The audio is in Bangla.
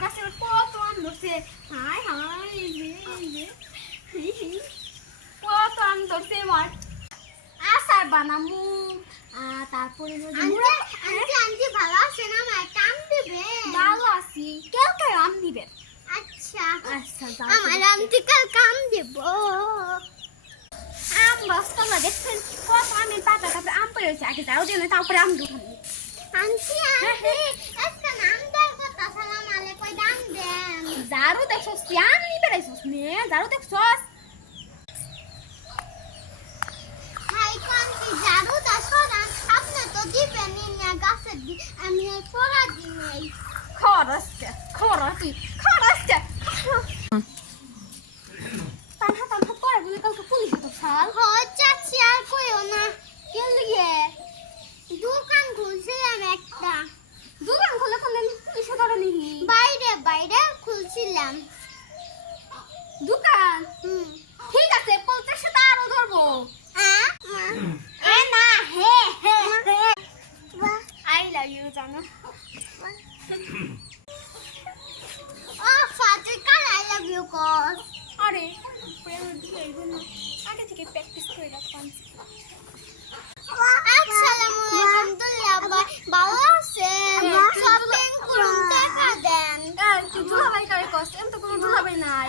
গাছের কত আম ধরছে হাই হাই কত আম ধরছে আমার আচার বানামু তারপরে আন্টি ভালো আছে না আমার কাম দিবে ভালো আছি কেউ কেউ আম দিবে আচ্ছা আচ্ছা আমার আন্টি কাল কাম দেব আম বস্তা দেখছেন কত আমের পাতা তারপরে আম পড়ে রয়েছে আগে যাও দিলে তারপরে আম ঢুকানো আন্টি আন্টি একটা নাম দেওয়ার কথা সালাম আলাইকুম দাম দেন জারু দেখছস আম নিবে রাইছস মেয়ে জারু দেখছস হাই কান্তি জারু তা সরান আপনি তো দিবেন না গাছে আমি পড়া দিই নাই খরচটা তানহা পড়া বলে কালকে পুলিশ তো ছাল হ চাচি আর কইও না কে লিগে দোকান খুলছিলাম একটা দোকান খুলে কোন পুলিশে ধরে নিহি বাইরে বাইরে খুলছিলাম দোকান হুম ঠিক আছে 50 টা আরো ধরবো এ না হে হে আই লাভ ইউ জানো ও ফাতে কাল আই লাভ ইউ কস আরে প্রেম দিয়ে না আগে থেকে প্র্যাকটিস করে রাখতাম আসসালামু আলাইকুম দুল্লা ভালো আছেন শপিং করুন টাকা দেন তুই দুলাভাই কারে কষ্ট এম তো কোনো দুলাভাই নাই